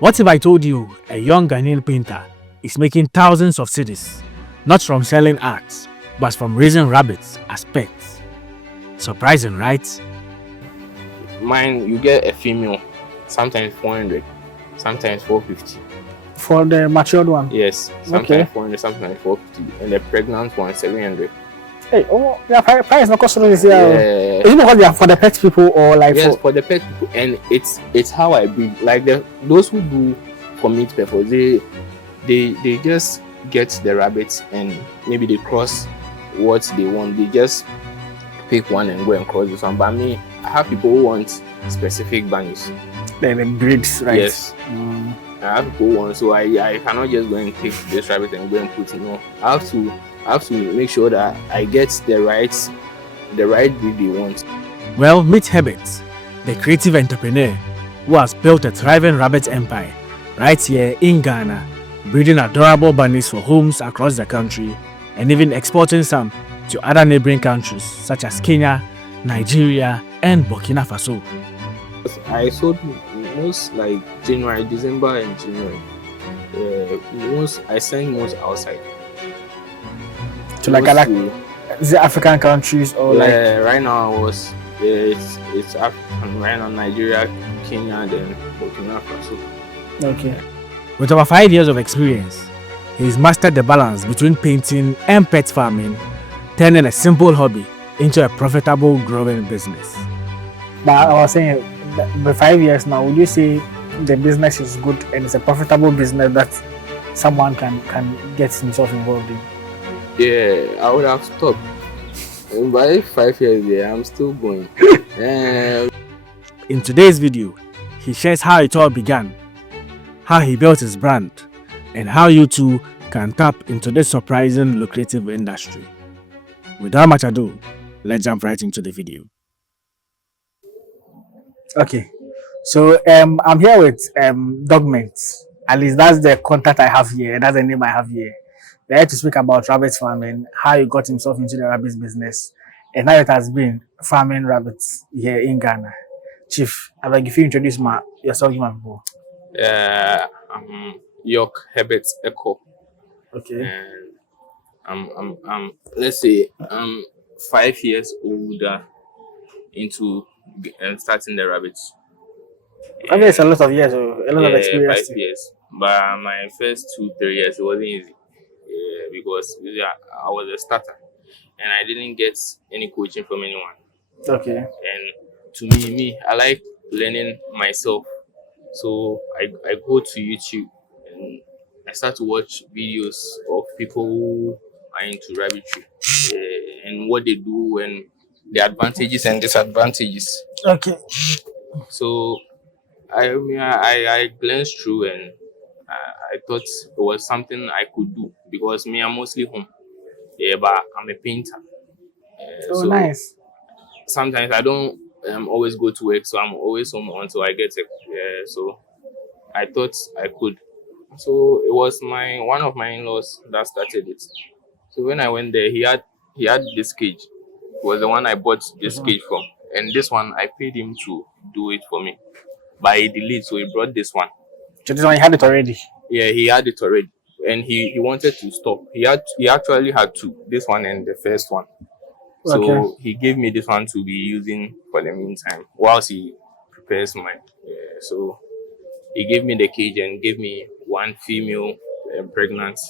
What if I told you a young Ghanaian painter is making thousands of cedis, not from selling art, but from raising rabbits as pets? Surprising, right? Mine, you get a female, sometimes 400, sometimes 450. For the matured one? Yes, sometimes Okay. 400, sometimes 450, and the pregnant one 700. Hey, oh, yeah, price no cost this year. Yeah. Is it because they are for the pet people or like Yes, for the pet people, and it's how I breed. Like those who do for meat purpose, they just get the rabbits and maybe they cross what they want. They just pick one and go and cross this one. But me, I have people who want specific bunnies. the breeds, right? Yes. I have people who want, so I cannot just go and take this rabbit and go and put it. No, I have to make sure that I get the right breed they want. Well, meet Herbert, the creative entrepreneur who has built a thriving rabbit empire right here in Ghana, breeding adorable bunnies for homes across the country and even exporting some to other neighboring countries such as Kenya, Nigeria, and Burkina Faso. I sold most like January, December, and January. I sent most outside. To like the African countries or like right now it's African. Right now Nigeria, Kenya, then Burkina Faso. okay. With over 5 years of experience, he's mastered the balance between painting and pet farming, turning a simple hobby into a profitable growing business. But I was saying that by 5 years now, would you say the business is good and it's a profitable business that someone can get himself involved in? Yeah, I would have stopped. By 5 years there, I'm still going. In today's video, he shares how it all began, how he built his brand, and how you too can tap into this surprising lucrative industry. Without much ado, let's jump right into the video. Okay. So I'm here with Dogments. At least that's the contact I have here. That's the name I have here. They're here to speak about rabbit farming, how he got himself into the rabbit business, and how it has been farming rabbits here in Ghana. Chief, I'd like if you introduce yourself, you people. I'm York Herbert Echo, Okay. and I'm let's say I'm 5 years older into starting the rabbits. I mean, it's a lot of years, a lot of experience. 5 years, but my first 2-3 years it wasn't easy because I was a starter and I didn't get any coaching from anyone. Okay. And to me, I like learning myself. So I go to YouTube and I start to watch videos of people who are into rabbitry and what they do and the advantages and disadvantages. Okay. So I glanced through and I thought it was something I could do because I'm mostly home. Yeah, but I'm a painter. Oh, so nice. Sometimes I don't always go to work, so I'm always home until I get it. So I thought I could. So it was one of my in-laws that started it. So when I went there, he had this cage. It was the one I bought this cage from, and this one I paid him to do it for me. But he delayed, so he brought this one. So this one you had it already. Yeah, he had it already, and he wanted to stop. He actually had two, this one and the first one. So Okay. he gave me this one to be using for the meantime whilst he prepares mine. So he gave me the cage and gave me one female pregnant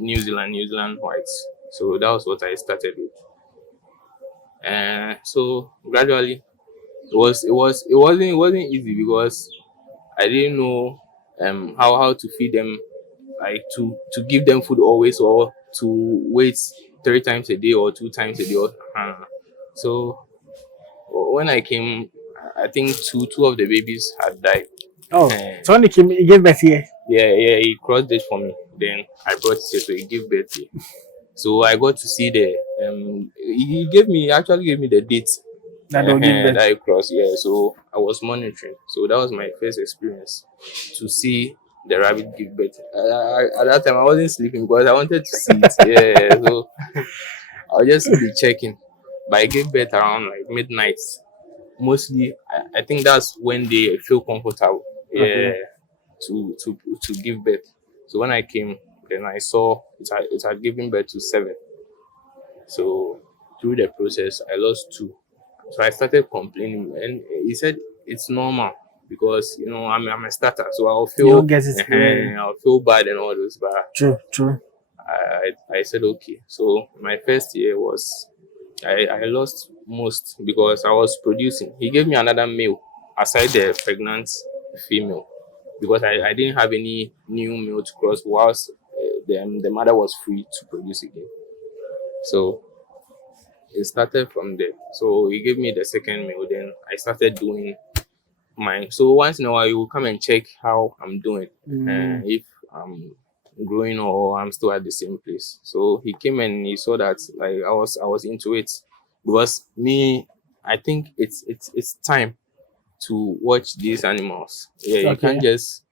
New Zealand whites. So that was what I started with. So gradually, it wasn't easy because I didn't know how to feed them, like to give them food always or to wait 3 times a day or 2 times a day. So when I came, I think two of the babies had died. Oh, so when he gave birth here. Yeah, he crossed it for me. Then I brought it here, so he gave birth here. So I got to see he actually gave me the dates That will give birth. that I crossed. Yeah, so I was monitoring. So that was my first experience to see the rabbit give birth. At that time, I wasn't sleeping because I wanted to see it. Yeah, so I'll just be checking. But I gave birth around like midnight. Mostly, I think that's when they feel comfortable. Yeah, to give birth. So when I came, then I saw it had given birth to 7. So through the process, I lost 2. So I started complaining, and he said it's normal because I'm a starter, so You get it. Yeah. I'll feel bad and all those. But True. I said okay. So my first year was I lost most because I was producing. He gave me another male aside the pregnant female because I didn't have any new male to cross whilst the mother was free to produce again. So it started from there. So he gave me the second meal. Then I started doing mine. So once in a while, he will come and check how I'm doing, if I'm growing or I'm still at the same place. So he came and he saw that like I was into it because me, I think it's time to watch these animals. Yeah, you can't Okay. just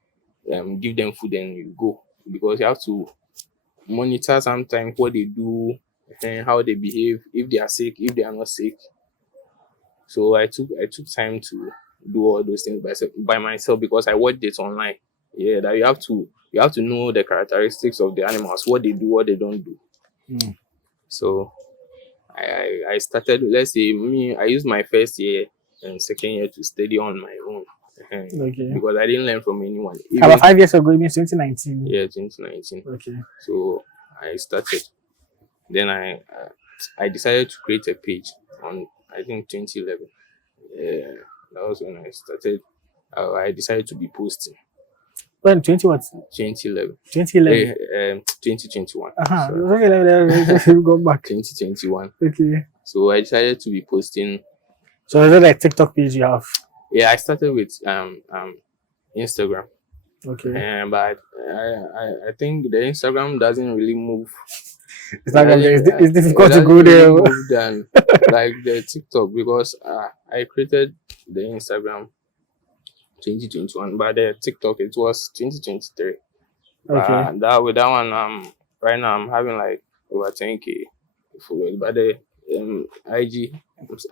give them food and you go because you have to monitor sometimes what they do and how they behave, if they are sick, if they are not sick. So I took time to do all those things by myself because I watched it online. Yeah, that you have to know the characteristics of the animals, what they do, what they don't do. Mm. So I started, let's say me, I used my first year and second year to study on my own. Okay. Because I didn't learn from anyone. About 5 years ago, you mean 2019? Yeah, 2019. Okay. So I started. Then I decided to create a page on I think 2011. Yeah, that was when I started. I decided to be posting When 20 what? 2011. 2011. 2021. Uh-huh. Sorry. Okay, go back. 2021. Okay. So I decided to be posting. So is it like TikTok page you have? Yeah, I started with Instagram. Okay. But I think the Instagram doesn't really move. It's like it's difficult to It go doesn't there. really move than like the TikTok because I created the Instagram 2021, but the TikTok it was 2023. Okay. That with that one right now I'm having like over 10K followers, but the IG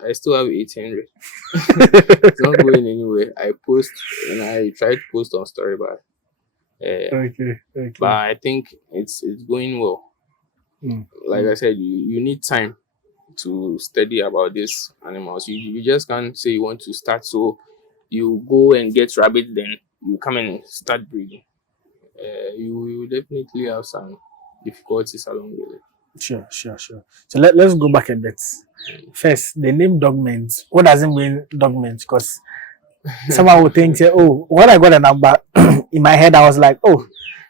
I still have 800. It's not going anywhere. I post and I try to post on story, but Okay. but I think it's going well. Like I said, you need time to study about these animals. You just can't say you want to start, so you go and get rabbit, then you come and start breeding. You definitely have some difficulties along the way. Sure. So let's go back a bit. First, the name Dogment. What does it mean, Dogment? Because someone would think, say, oh, when I got a number in my head, I was like, oh,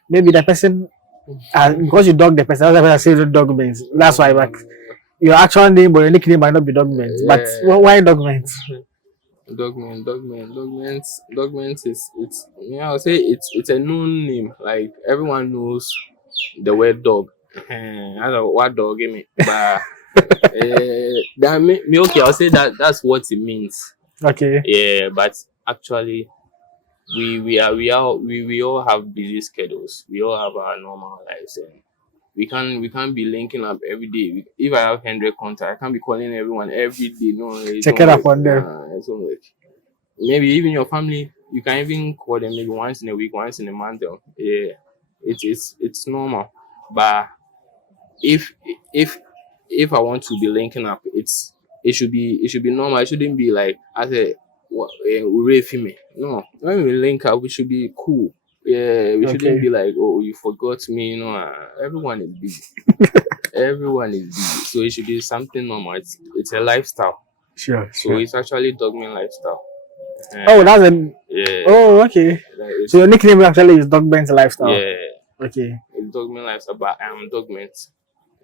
maybe the person, because you dog the person, the person says Dogment. That's why, like, your actual name or your nickname might not be Dogment. But why Dogment? Dogment is it's I'll say it's a known name. Like everyone knows the word dog. I don't know what dog give me, but that me okay. I'll say that's what it means. Okay. Yeah, but actually, we all have busy schedules. We all have our normal lives, and we can't be linking up every day. If I have 100 contacts, I can't be calling everyone every day. No, check it up on them. It won't work. Maybe even your family, you can even call them maybe once in a week, once in a month. Yeah, it's normal. But if I want to be linking up, it should be normal. It shouldn't be like as a female. No, when we link up, we should be cool. Yeah, we shouldn't be like, oh, you forgot me. Everyone is busy. Everyone is busy, so it should be something normal. It's a lifestyle. Sure. So it's actually Dogman lifestyle. Oh, that's a. Yeah. Oh, okay. So your nickname actually is Dogman's lifestyle. Yeah. Okay. It's Dogman lifestyle, but I am Dogman.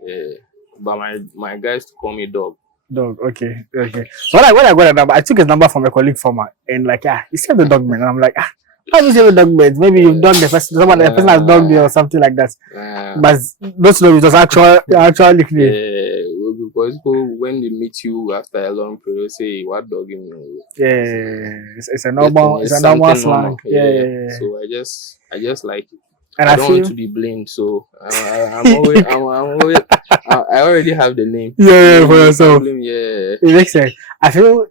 Yeah. But my guys to call me Dog. Dog. Okay. So when I got a number, I took his number from a colleague former, and like, he said the Dogman, and I'm like, how do you say the Dogman? Maybe you've done the person, the person has dogged you or something like that. But don't know it was actual nickname. Yeah. Because people, when they meet you after a long period, say, "What dog you know?" Yeah, it's a normal slang. Yeah. So I just like it. And I don't want to be blamed, so I already have the name. Yeah, for yourself. Yeah, it makes sense. I feel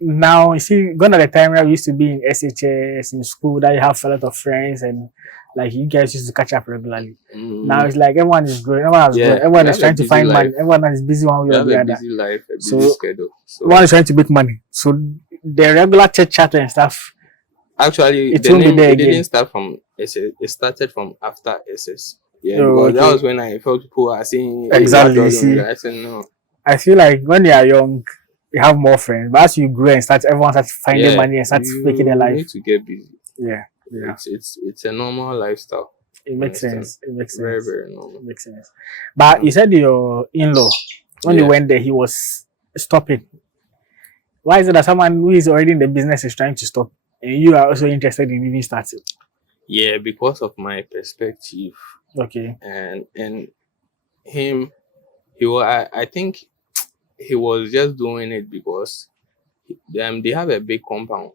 now you see, gone are the time where we used to be in SHS in school that you have a lot of friends and like you guys used to catch up regularly. Now it's like everyone is growing, everyone has grown, Yeah, everyone you is have a trying to busy find money, life. everyone is busy one You way or have the a other. busy life, a busy So schedule. So everyone is trying to make money. So the regular chit chat and stuff, actually, it the won't be name there it again. didn't start from SS. It started from after SS. Yeah, Oh, because that okay. was when I felt people are saying, "Hey, what Exactly. You do you see, do?" I said, "No." I feel like when you are young, you have more friends. But as you grow and start, everyone starts finding Yeah, money and starts making their you life. need to get busy. Yeah, yeah. It's a normal lifestyle. It makes Understand? sense. It makes Very, sense. very normal. It makes sense. But you said your in-law, when you Yeah. went there, he was stopping. Why is it that someone who is already in the business is trying to stop, and you are also interested in even starting? Yeah, because of my perspective Okay. and him, I think he was just doing it because they have a big compound,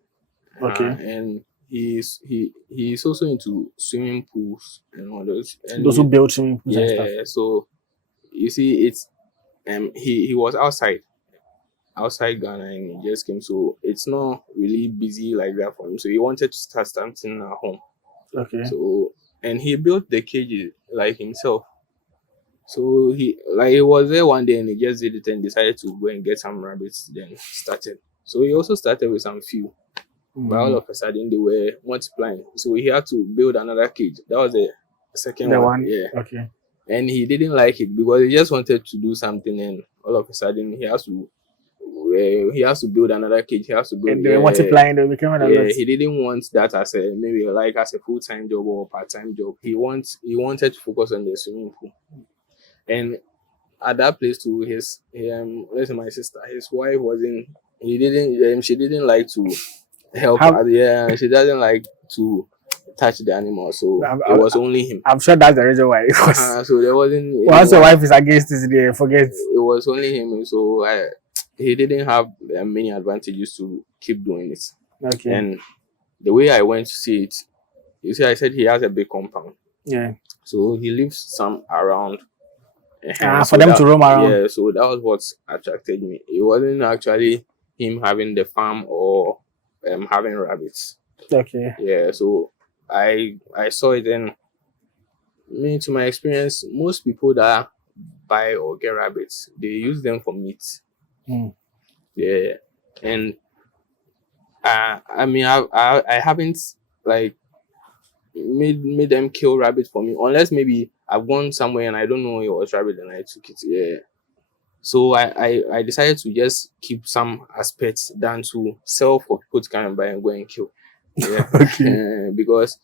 Okay. and he's also into swimming pools and all those. And Those who build swimming pools and stuff. yeah, so you see, it's he was outside Ghana and he just came, so it's not really busy like that for him. So he wanted to start something at home. Okay. So and he built the cages like himself. So he was there one day and he just did it and decided to go and get some rabbits, then started. So he also started with some few. But all of a sudden they were multiplying. So he had to build another cage. That was the second The one. one. Yeah. Okay. And he didn't like it because he just wanted to do something and all of a sudden he has to build another cage. He has to build And they were multiplying. They became a yeah, lot. he didn't want that as a maybe like as a full-time job or part-time job. He wanted to focus on the swimming pool. And at that place too, let's say my sister, his wife wasn't. He didn't. She didn't like to help. How- Yeah, she doesn't like to touch the animal, so it was only him. I'm sure that's the reason why. It was. So there wasn't. Once your wife is against this, they forget. It was only him, so he didn't have many advantages to keep doing it. Okay. And the way I went to see it, you see, I said he has a big compound, Yeah. so he leaves some around. For them to roam around. Yeah, so that was what attracted me. It wasn't actually him having the farm or having rabbits. Okay. Yeah, so I saw it, and me, to my experience, most people that buy or get rabbits, they use them for meat. Yeah, and I mean I haven't like made them kill rabbit for me, unless maybe I've gone somewhere and I don't know it was rabbit and I took it. Yeah. So I decided to just keep some aspects than to sell for people to come and buy and go and kill. Yeah. Okay. Because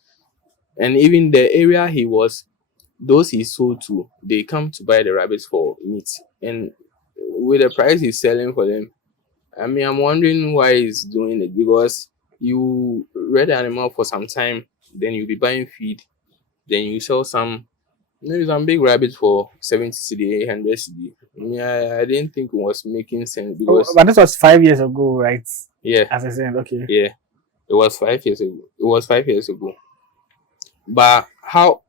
and even the area he was, those he sold to, they come to buy the rabbits for meat. And with the price he's selling for them, I mean, I'm wondering why he's doing it, because you rear the animal for some time, then you'll be buying feed, then you sell maybe some big rabbits for 70 cedi, 100 cedi. I mean, I didn't think it was making sense because But this was 5 years ago, right? yeah, As I said, okay. yeah, it was 5 years ago. It was 5 years ago. But how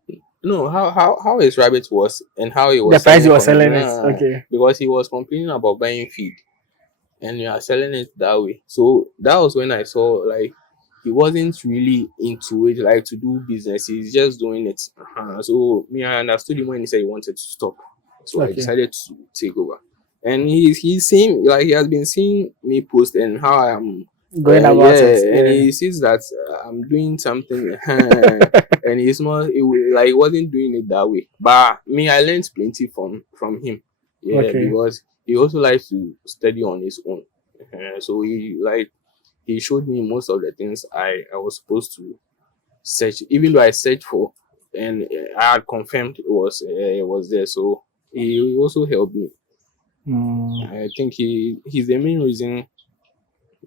his rabbit was and how he was The price he was for me, selling it. Okay. because he was complaining about buying feed and you are selling it that way. So that was when I saw like he wasn't really into it, like to do business. He's just doing it. So me, I understood him when he said he wanted to stop. So I Okay. decided to take over. And he's seen, like, he has been seeing me post and how I am Going about yeah, it. and Yeah. he sees that I'm doing something, and he's not like he wasn't doing it that way. But me, I learned plenty from him. Yeah, Okay. because he also likes to study on his own. So he showed me most of the things I was supposed to search, even though I searched for, and I had confirmed it was there. So he also helped me. I think he's the main reason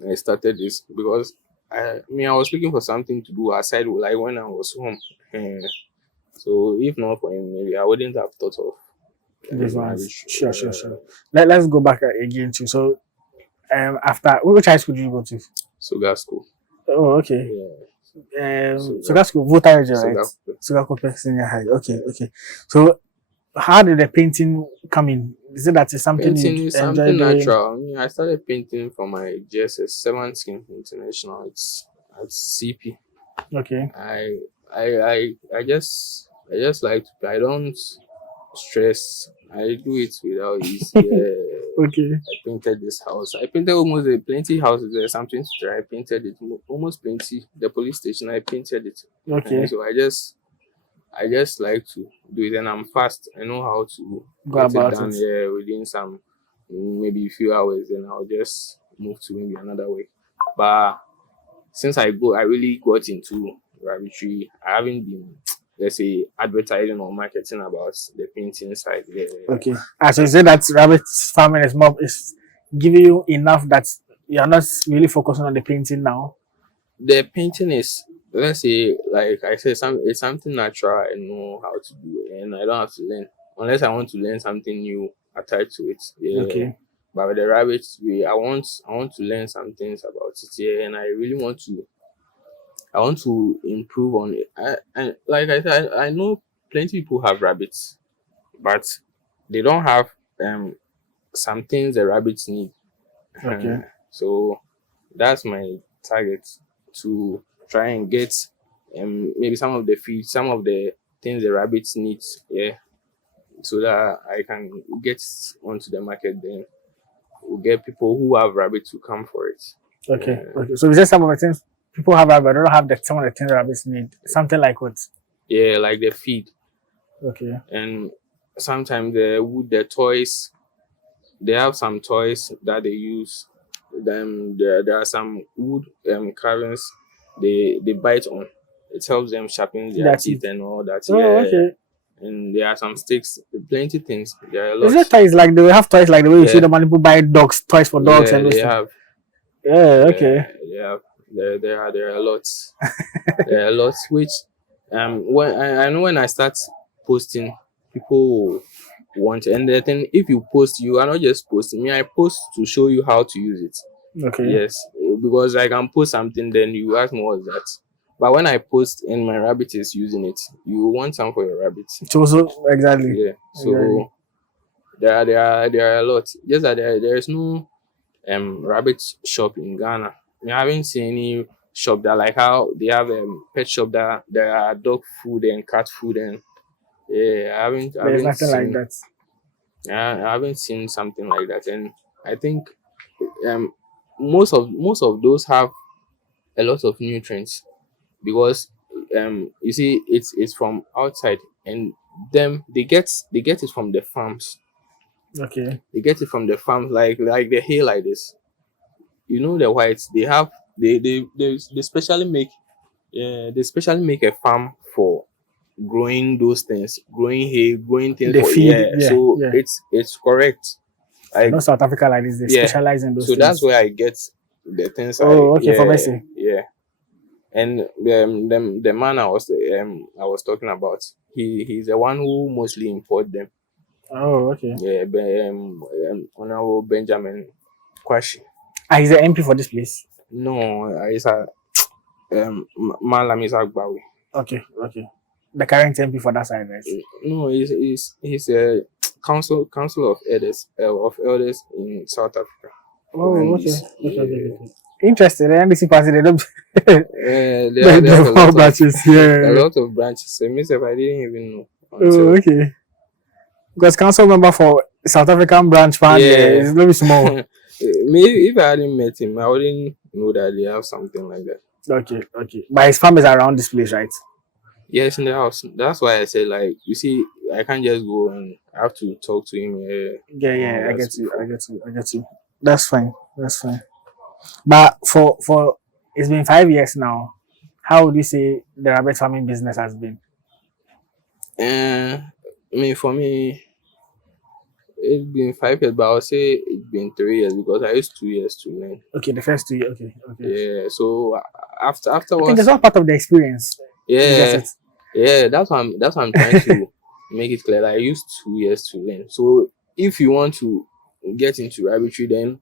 I started this, because I was looking for something to do aside, like when I was home. So if not for him, maybe I wouldn't have thought of This one. marriage. Sure. Let's go back again to so after which high school did you go to? Sugar school. Oh, okay. Yeah. So that's school, Voltage, right? Sugar. Sugar Senior High. Okay. So how did the painting come in? Is it that it's something Painting you is enjoy something doing? natural. I mean, I started painting from my GSS 17 international. It's at CP. Okay. I just like to. I don't stress. I do it without ease. Yeah. Okay. I painted this house. I painted almost plenty houses. There's something to try. I painted it almost plenty. The police station. I painted it. Okay. So I just like to do it, and I'm fast. I know how to Go get it about done it. within some maybe a few hours. Then I'll just move to maybe another way. But since I really got into rabbitry. I haven't been, let's say, advertising or marketing about the painting side. Yeah. Okay. So you say that rabbit farming is giving you enough that you're not really focusing on the painting now. The painting is, let's say, like I said, it's something natural. I know how to do, and I don't have to learn unless I want to learn something new attached to it. Yeah. Okay. But with the rabbits, I want to learn some things about it. Yeah, and I really want to improve on it. And like I said, I know plenty people have rabbits, but they don't have some things the rabbits need. Okay. So that's my target, to try and get maybe some of the feed, some of the things the rabbits need, yeah, so that I can get onto the market. Then we'll get people who have rabbits to come for it. Okay. Okay. So is there some of the things people have rabbit, but don't have some of the things rabbits need? Something like what? Yeah, like the feed, Okay. and sometimes the wood, the toys. They have some toys that they use. Then there are some wood carvings they bite on. It helps them sharpen their That's teeth it. and all that. Oh, Yeah. okay. And there are some sticks, plenty things. There are a Is lot. there toys like they have toys like the way you see Yeah. the money people buy dogs, toys for dogs Yeah, and those they things? have. Yeah, okay. Yeah, there are lots. There are lots which when I know when I start posting, people want, and the thing, if you post, you are not just posting. Me, I post to show you how to use it. Okay. Yes, because I can post something, then you ask me what's that. But when I post and my rabbit is using it, you want some for your rabbit. So exactly. Yeah. So Exactly. there are a lot. Just that there is no rabbit shop in Ghana. I haven't seen any shop that, like how they have pet shop that there are dog food and cat food, and yeah, I There's haven't nothing like seen that. I haven't seen something like that. And I think um most of those have a lot of nutrients, because you see it's from outside, and them they get it from the farms. Okay. They get it from the farms, like the hay like this. You know, the whites, they have they specially make a farm for growing those things, growing hay, growing things The for, feed, yeah. yeah, So yeah. it's correct. I Like, know South Africa like this, they yeah. specialize in those So things. that's where I get the things. Oh, okay, for yeah, Messi. yeah. And the man I was talking about, he's the one who mostly import them. Oh, okay. Yeah, Honorable Benjamin Kwashi. He's the MP for this place. No, it's a Malam is Agbawi. Okay, okay. The current MP for that side, right? No, he's a council of elders in South Africa. Oh, okay. Yeah. Okay. Interesting. The NDC party, they don't. There They are have more branches a here. lot of branches. So myself, I didn't even know Oh, until okay. Because council member for South African branch, man, Yeah. is very small. Maybe if I hadn't met him, I wouldn't know that they have something like that. Okay, okay. But his farm is around this place, right? Yes, in the house. That's why I said, like, you see, I can't just go, and I have to talk to him. Yeah. I That's get you. before. I get you. That's fine. But for it's been 5 years now. How would you say the rabbit farming business has been? I mean, for me, it's been 5 years, but I'll say it's been 3 years, because I used 2 years to learn. Okay, the first 2 years. Okay. Yeah. So I think afterwards, it's all part of the experience. You get yeah, it? yeah. That's what I'm trying to make it clear. Like, I used 2 years to learn. So if you want to get into rabbitry, then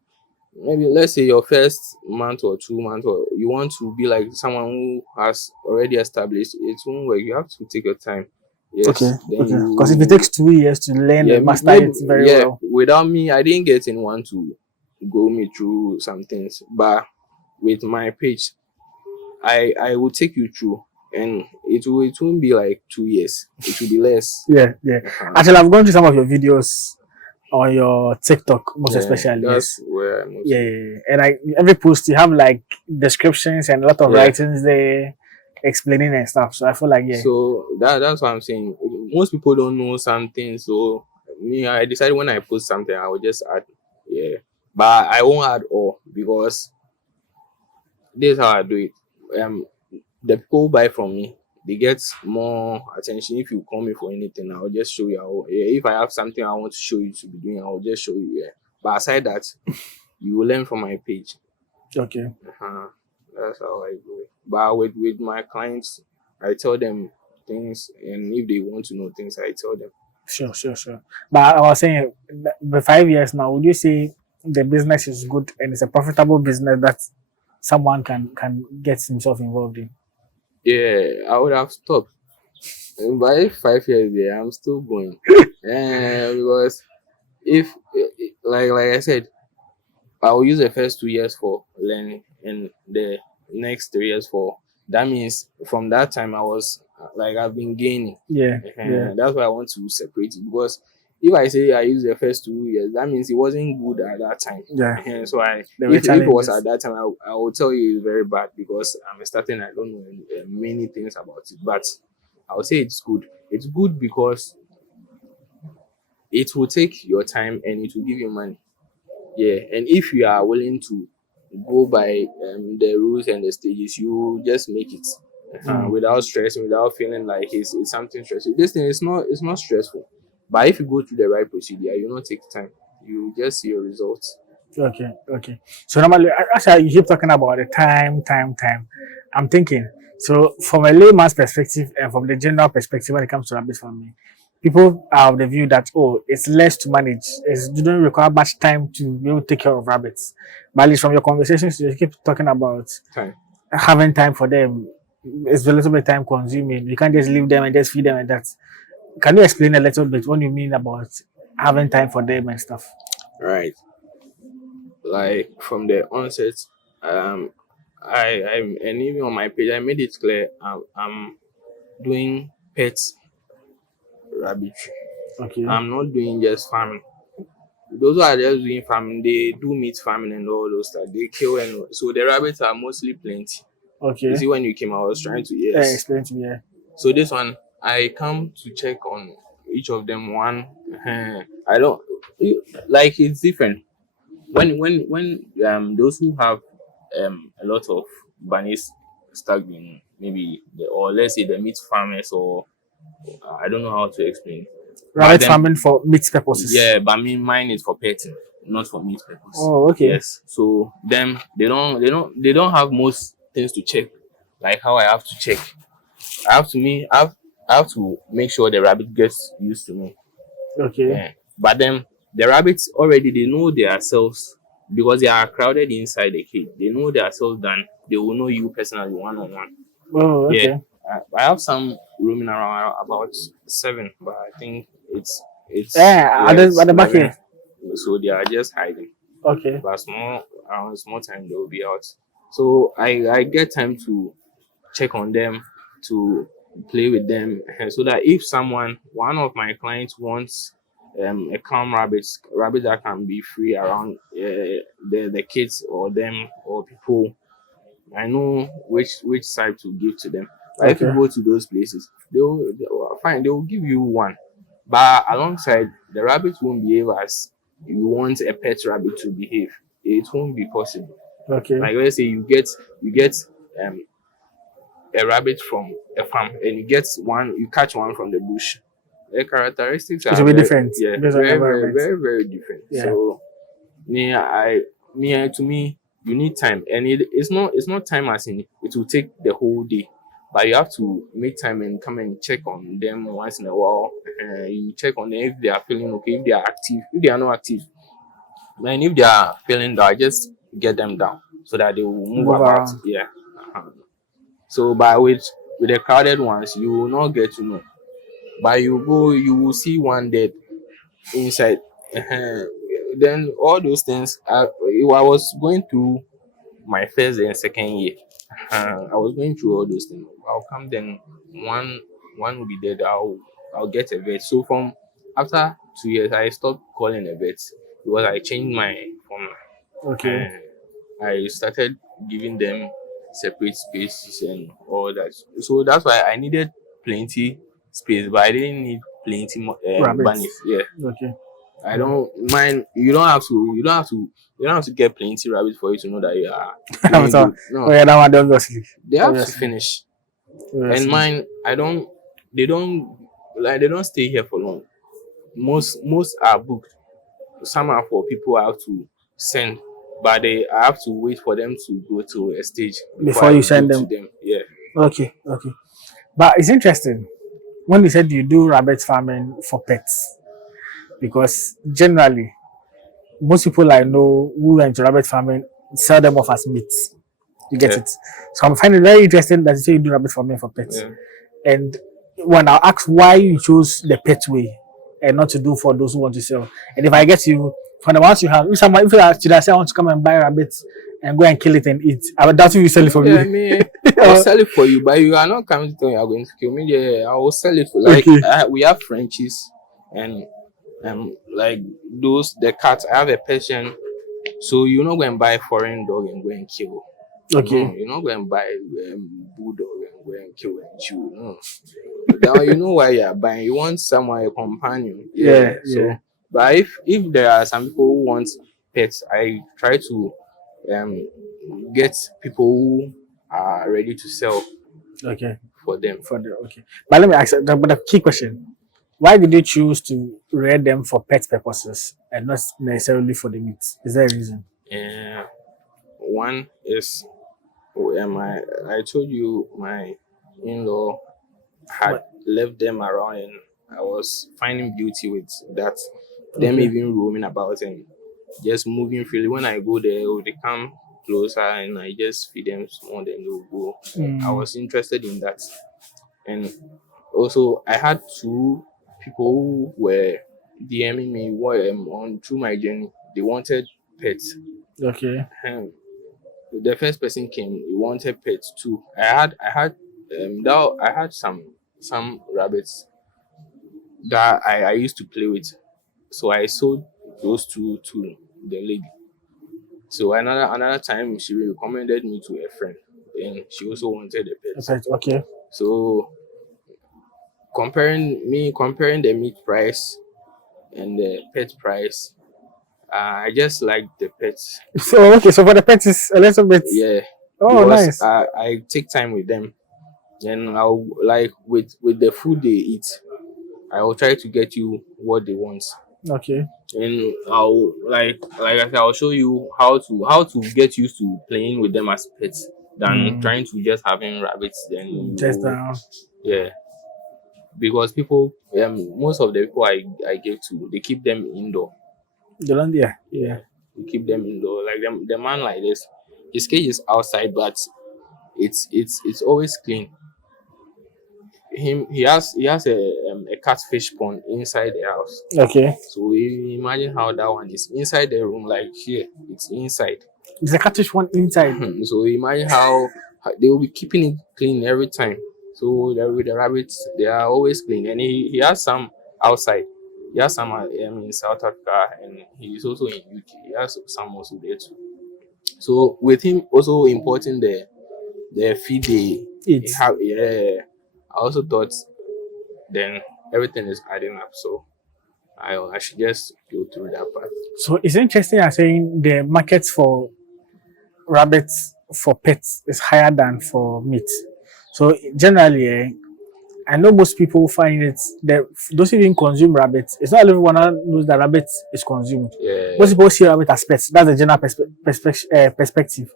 maybe let's say your first month or 2 months, or you want to be like someone who has already established, it won't work. You have to take your time. Okay, Yes, then okay. Because if it takes 2 years to learn yeah, and master maybe, it very yeah, well. without me, I didn't get anyone to go me through some things. But with my page, I will take you through, and it won't be like 2 years. It will be less. Yeah, yeah. Uh-huh. Actually, I've gone through some of your videos on your TikTok, most Yeah, especially. that's Yes. where I Yeah, mostly. yeah, yeah. And every post you have like descriptions and a lot of Yeah. writings there explaining and stuff. So I feel like yeah, So that's what I'm saying. Most people don't know something. So me, I decided when I post something, I will just add. Yeah, but I won't add all because this is how I do it. The people who buy from me, they get more attention. If you call me for anything, I'll just show you. Yeah, if I have something I want to show you to be doing, I'll just show you. Yeah, but aside that, you will learn from my page. okay. Uh-huh. That's how I do it. But with my clients, I tell them things, and if they want to know things, I tell them. Sure, sure, sure. But I was saying, the 5 years now, would you say the business is good and it's a profitable business that someone can get himself involved in? Yeah, I would have stopped. By 5 years there, I'm still going. Because if like I said, I will use the first 2 years for learning and the next 3 years for that means from that time I was like I've been gaining. Yeah, yeah, That's why I want to separate it because if I say I use the first 2 years, that means it wasn't good at that time. yeah. So There were if it was challenges. at that time, I will tell you it's very bad because I'm starting. I don't know many things about it, but I would say it's good. It's good because it will take your time and it will give you money. Yeah, and if you are willing to go by the rules and the stages, you just make it Mm. without stressing, without feeling like it's something stressful. This thing is not stressful, but if you go through the right procedure, you not take time. You just see your results. Okay, okay. So normally, actually, you keep talking about the time. I'm thinking. So from a layman's perspective and from the general perspective, when it comes to rabbit farming, people are of the view that it's less to manage. You don't require much time to be able to take care of rabbits. But at least from your conversations, you keep talking about Time. having time for them. It's a little bit time consuming. You can't just leave them and just feed them and that. Can you explain a little bit what you mean about having time for them and stuff? Right. Like from the onset, um, I'm and even on my page, I made it clear I'm doing pet rabbitry. Okay. I'm not doing just farming. Those who are just doing farming, they do meat farming and all those stuff. They kill and so the rabbits are mostly plenty. You Okay. see, when you came, I was trying to yes. Explain to me. Yeah. So this one, I come to check on each of them one. I don't like it's different. When those who have a lot of bunnies stuck in maybe or let's say the meat farmers or I don't know how to explain. But Rabbit then farming for meat purposes. yeah, but I mean mine is for petting, not for meat purpose. Oh, okay. Yes. So them they don't have most things to check, like how I have to check. I have to make sure the rabbit gets used to me. Okay. Yeah. But then the rabbits already they know themselves because they are crowded inside the cage. They know themselves than they will know you personally one on one. Oh, Yeah. okay. I have some roaming around about 7, but I think Yeah, yeah at it's the back 11. here. So they are just hiding. Okay. But small around small time they will be out. So I get time to check on them, to play with them, so that if one of my clients wants a calm rabbit that can be free around the kids or them or people, I know which side to give to them. But if you Okay. go to those places, they will fine. They will give you one, but alongside the rabbit won't behave as you want a pet rabbit to behave. It won't be possible. Okay. Like let's say you get um a rabbit from a farm and you catch one from the bush. The characteristics It are will be very different yeah based on the very very environment. very very different. Yeah. So to me you need time and it's not time as in it will take the whole day, but you have to make time and come and check on them once in a while. You check on them if they are feeling okay, if they are active, if they are not active, and if they are feeling down, just get them down so that they will move Move about. around. Yeah. Uh-huh. So, but with the crowded ones, you will not get to know But you go, you will see one dead inside. Then all those things, I was going through my first and second year. I was going through all those things. I'll come then one one will be dead. I'll get a vet. So from after 2 years, I stopped calling a vet because I changed my formula. Okay. I started giving them separate spaces and all that. So that's why I needed plenty space, but I didn't need plenty Rabbits. bunnies. Yeah. Okay. I don't mind. You don't have to. You don't have to get plenty rabbits for you to know that you are doing So, good. No, oh yeah, that one obviously. they have to Obviously. finish. Obviously. And mine, I don't. They don't like. They don't stay here for long. Most are booked. Some are for people I have to send, but I have to wait for them to go to a stage Before I you send give them. to them. Yeah. Okay. Okay. But it's interesting when you said you do rabbit farming for pets, because generally most people I know who are into rabbit farming sell them off as meat. You get Yeah. it? So I'm finding it very interesting that you say you do rabbit farming for pets. Yeah. And when I ask why you chose the pet way and not to do for those who want to sell, and if I get you for the ones you have, if you actually say I want to come and buy rabbits and go and kill it and eat, I would doubt you will sell it for Yeah, me. me. I'll sell it for you, but you are not coming to tell me you are going to kill me. Yeah, I will sell it for like Okay. we have Frenchies and like those the cats. I have a Persian, so you're not going to buy foreign dog and go and kill. Okay. No, you're not going to buy bulldog and go and kill and chew. No. Now you know why you are buying. You want someone a companion. Yeah, So, yeah. but if there are some people who want pets, I try to get people who are ready to sell Okay. for them. For the okay. But let me ask but the key question. Why did you choose to rear them for pet purposes and not necessarily for the meat? Is there a reason? And one is I told you my in-law had left them around and I was finding beauty with that. Them Okay. even roaming about and just moving freely. When I go there, they come closer and I just feed them small, then they'll go. I was interested in that. And also, I had two people who were DMing me on through my journey. They wanted pets. Okay. The first person came, he wanted pets too. I had some rabbits that I used to play with. So I sold those two to the lady. So another time she recommended me to a friend. And she also wanted a A pet. pet. Okay. So comparing the meat price and the pet price, I just like the pets. So okay, so for the pets is a little bit Yeah. oh Because nice. I take time with them. And I'll like with the food they eat, I will try to get you what they want. Okay. And I'll like I said, I'll show you how to get used to playing with them as pets than trying to just having rabbits. Then Just down. yeah, because people most of the people I give to, they keep them indoor. The land, yeah. Yeah. They keep them indoor. Like the man like this, his cage is outside, but it's always clean. He has a catfish pond inside the house. Okay. So you imagine how that one is inside the room, like here, it's inside. There's a catfish one inside. So imagine how they will be keeping it clean every time. So with the rabbits, they are always clean, and he has some outside. He has some in South Africa, and he is also in UK. He has some also there too. So with him also importing the feed they It's have, yeah. I also thought then everything is adding up. So I should just go through that part. so it's interesting you're saying the market for rabbits for pets is higher than for meat. So generally, I know most people find it that those who even consume rabbits, it's not everyone that knows that rabbit is consumed. Yeah. Most people see rabbit as pets. That's the general perspective.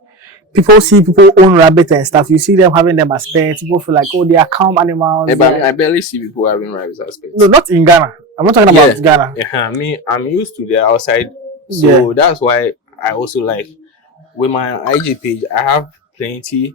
People see people own rabbit and stuff. You see them having them as pets. People feel like, oh, they are calm animals. But I barely see people having rabbits as pets. No, not in Ghana. I'm not talking about Ghana. Yeah, I'm used to the outside, so that's why I also like with my IG page. I have plenty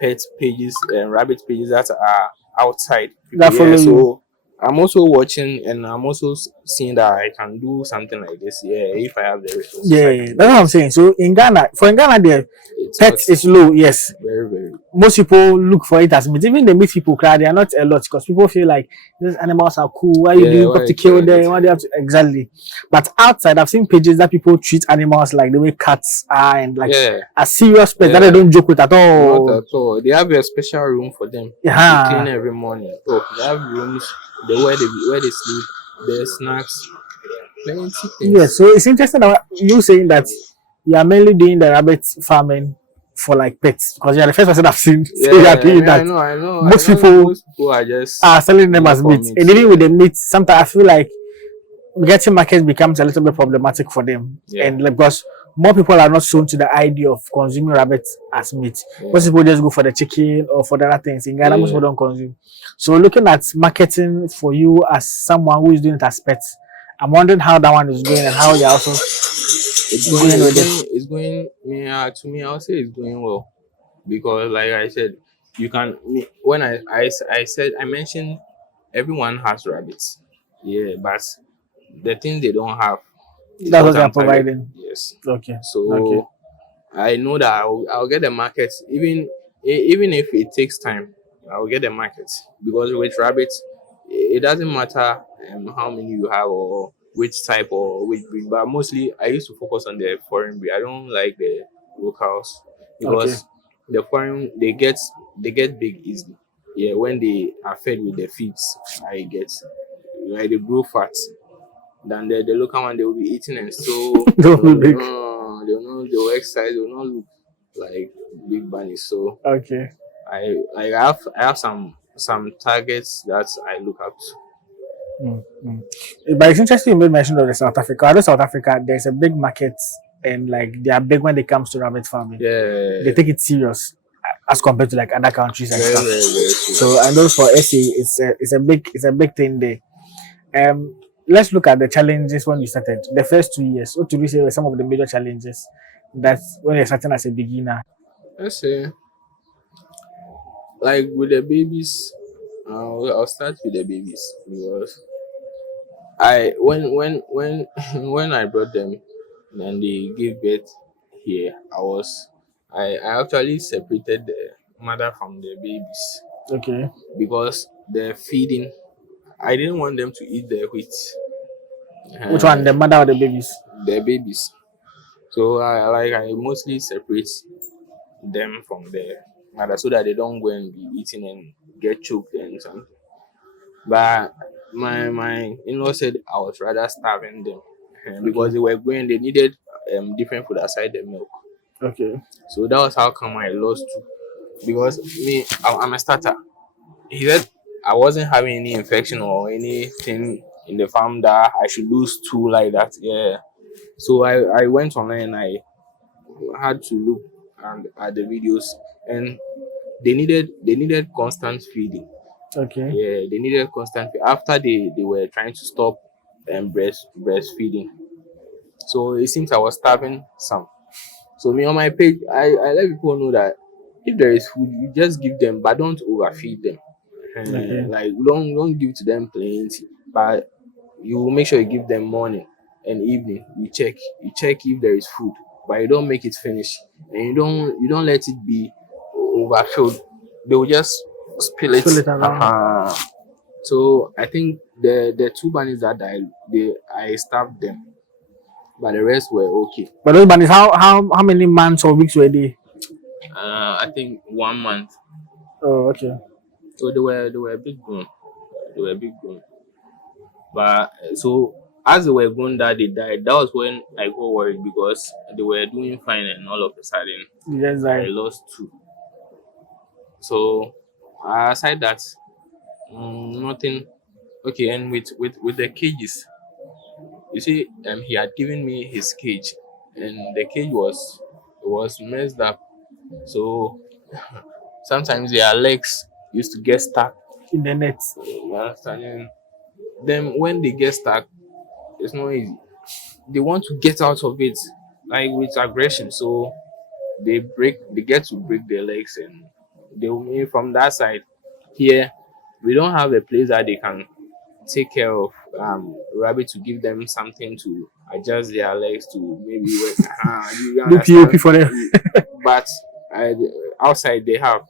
pet pages and rabbit pages that are outside. That follow you. So I'm also watching and I'm also seeing that I can do something like this. Yeah, if I have the resources, I Yeah, can do that's what I'm it. saying. So in Ghana, for in Ghana, the It's not pets is low. Yes, very, very. most people look for it as meat. Even the meat people cry, they are not a lot because people feel like these animals are cool. Why you do Yeah, you have why to you kill killing them? it? Why do you have to exactly? But outside, I've seen pages that people treat animals like the way cats are and like Yeah, a serious pet that they yeah. don't joke with at Not all. at all. They have a special room for them. They clean Yeah. every morning. Oh, they have rooms. The where they sleep. Their snacks. Plenty Yeah, things. so it's interesting that you saying that you are mainly doing the rabbit farming for like pets because you're the first person I've seen say you are Yeah, I doing mean, I that. know, I know, I Most know. people Most people are just are selling them there as for meat, meat. and even with Yeah, the meat, sometimes I feel like getting market becomes a little bit problematic for them, yeah, and like, because more people are not sold to the idea of consuming rabbit as meat. Most yeah, people just go for the chicken or for the other things. In Ghana, most yeah. people don't consume. So looking at marketing for you as someone who is doing it as pets, I'm wondering how that one is going and how you're also It's going, going it's with it. going, it's going. Me, to me, I'll say it's going well because, like I said, you can. When I said I mentioned everyone has rabbits. Yeah, but the thing they don't have is That's what what they're I'm targeting. providing. Yes. Okay. Okay. So I know that I'll get the market even if it takes time. I'll get the market because with rabbits, it doesn't matter how many you have or which type or which breed. But mostly, I used to focus on the foreign breed. I don't like the locals Okay. because the foreign they get big easily. Yeah, when they are fed with the feeds, I get like they grow fat than the local one they will be eating and so Don't be big. they will exercise, they will not look like big bunnies. So Okay. I have some targets that I look up to. Mm, mm. But it's interesting you made mention of the South Africa. I know South Africa, there's a big market and like they are big when it comes to rabbit farming. They Yeah, take it serious as compared to like other countries and very, stuff. very, very So I serious. know for SA, it's a big thing there. Let's look at the challenges when you started. The first 2 years, what do we say were some of the major challenges that's when you're starting as a beginner? Let's say like with the babies, I'll start with the babies because I when when I brought them and they gave birth here, I actually separated the mother from the babies Okay. because the feeding I didn't want them to eat the wheat, Which one? The uh, mother or the babies? the babies. So I mostly separate them from the mother so that they don't go and be eating and get choked and something. But my in-law said I was rather starving them because Okay. they were going, they needed different food aside the milk. Okay. So that was how come I lost two. Because I'm a starter. He said I wasn't having any infection or anything in the farm that I should lose two like that. Yeah. So I went online and I had to look at the videos and they needed constant feeding. Okay. Yeah, they needed constant after they were trying to stop breastfeeding. So it seems I was starving some. So me on my page, I let people know that if there is food, you just give them, but don't overfeed them. Okay. Like don't give to them plenty, but you make sure you give them morning and evening. You check if there is food, but you don't make it finish, and you don't let it be overfilled. They will just spill it. Spill it around. So I think the two bunnies that died, I starved them, but the rest were okay. But those bunnies, how many months or weeks were they? I think 1 month. Oh, okay. So they were big grown. They were big grown. But so as they were grown that they died, that was when I got worried because they were doing fine and all of a sudden Yes, I I. lost two. So aside that, nothing. Okay, and with the cages, you see, he had given me his cage, and the cage was messed up. So sometimes their legs used to get stuck. In the net. You understand? And then when they get stuck, it's not easy. They want to get out of it, like with aggression. So they get to break their legs, and they will from that side. Here, we don't have a place that they can. take care of rabbit, to give them something to adjust their legs to, maybe you Do POP understand. for them. But I, outside they have.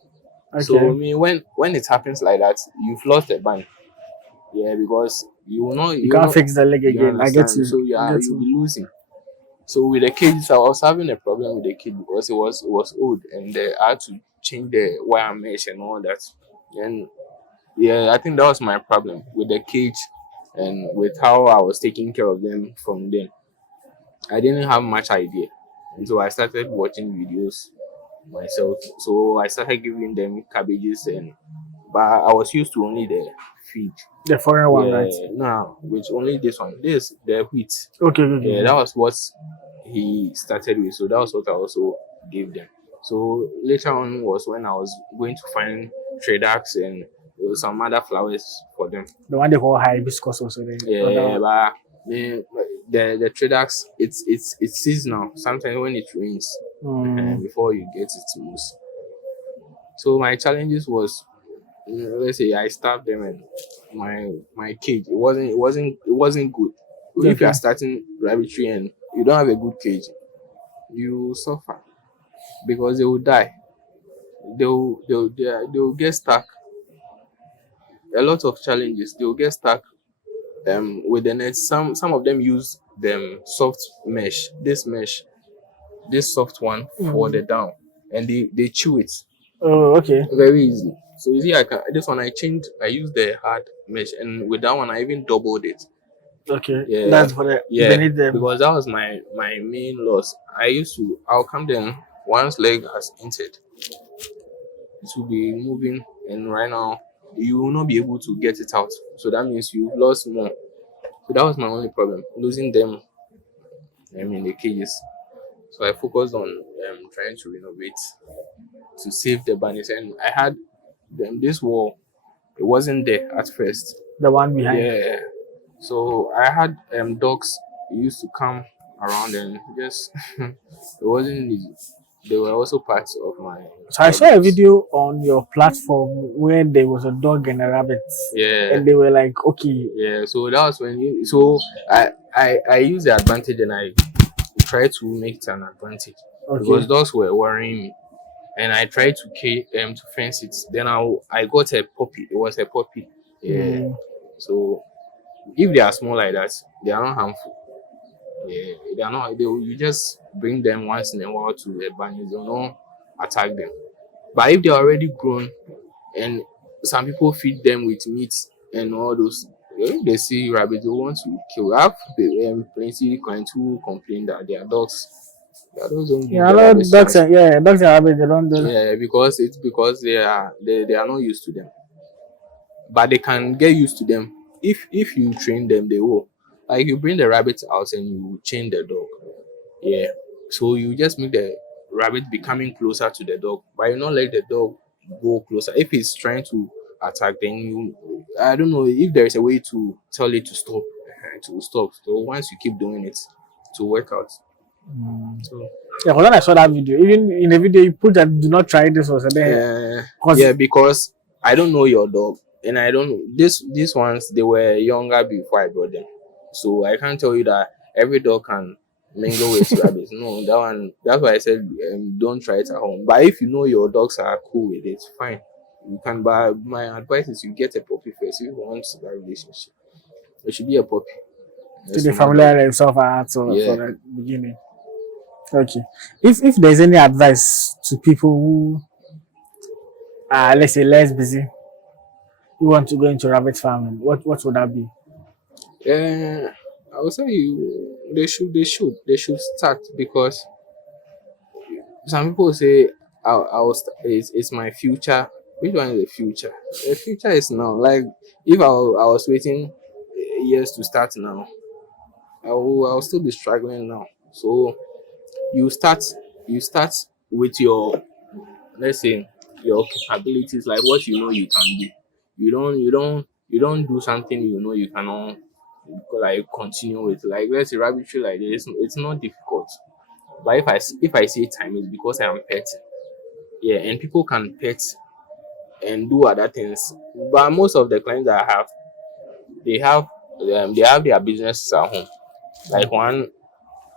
So Okay. I mean, when it happens like that, you've lost a bunny. Yeah, because You can't fix the leg you again. I get understand. you. So I get you'll you. be losing. So with the cage, I was having a problem with the cage because it was old, and I had to change the wire mesh and all that. And yeah, I think that was my problem with the cage and with how I was taking care of them from them. I didn't have much idea. And so I started watching videos myself. So I started giving them cabbages, and but I was used to only the feed. The foreign one, right? Yeah, no, with only this one. This the wheat. Okay, okay, Yeah, okay. that was what he started with. So that was what I also gave them. So later on was when I was going to find trade and some other flowers for them. The one they call hibiscus also. Yeah, but the trade it's seasonal. Sometimes when it rains, before you get it moves. So my challenges was, let's say I stabbed them, and my cage, it wasn't good. If you Okay. are starting rabbitry and you don't have a good cage, you suffer because they will die. They'll get stuck. A lot of challenges. They will get stuck with the net. Some of them use them soft mesh. This soft one for the down, and they chew it Oh, okay. very easily. So you see, this one I used the hard mesh, and with that one I even doubled it. Okay. Yeah, That's for the yeah, beneath them. because that was my main loss. I'll come then once leg has entered, it will be moving, and right now you will not be able to get it out. So that means you've lost more. So that was my only problem, losing them in the cages. So I focused on trying to renovate to save the bunnies, and I had this wall. It wasn't there at first. The one behind. Yeah. So I had dogs used to come around and just it wasn't easy. They were also parts of my So I saw a problems. video on your platform where there was a dog and a rabbit, Yeah. and they were like, okay, Yeah. So that was when you so I used the advantage, and I tried to make it an advantage okay, because dogs were worrying me. And I tried to fence it. Then I got a puppy. It was a puppy. Yeah. So if they are small like that, they are not harmful. Yeah, they are not. You just bring them once in a while to the bunnies. They will not attack them. But if they are already grown, and some people feed them with meat and all those, if they see rabbit, they want to kill. I have plenty clients who complain that their dogs don't give yeah, I the know rabbits dogs chance. and dogs and rabbits they don't do. Yeah, because they are not used to them, but they can get used to them if you train them. They will, like, you bring the rabbit out and you chain the dog. Yeah, so you just make the rabbit becoming closer to the dog, but you not let the dog go closer. If it's trying to attack, then I don't know if there is a way to tell it to stop, to stop. So once you keep doing it, to work out. So Yeah, 'cause when I saw that video, even in the video you put that do not try this was there. yeah, because I don't know your dog, and I don't these ones, they were younger before I brought them, so I can't tell you that every dog can mingle with rabbits. No, that one. That's why I said don't try it at home. But if you know your dogs are cool with it, fine. You can. But my advice is you get a puppy first if you want that relationship. It should be a puppy. A To the small familiar dog. themselves for Yeah. the beginning. Okay. If there's any advice to people who are, let's say, less busy, who want to go into rabbit farming, what would that be? I would say they should start, because some people say it's my future. Which one is the future? The future is now. Like, if I was waiting years to start now, I'll still be struggling now. So you start you start with your, let's say, your capabilities, like what you know you can do. You don't do something you know you cannot, like, continue with. Like, let's say rabbitry, like this, it's not difficult. But if I say time, it's because I am pet. Yeah, and people can pet and do other things. But most of the clients that I have, they have their businesses at home. Like one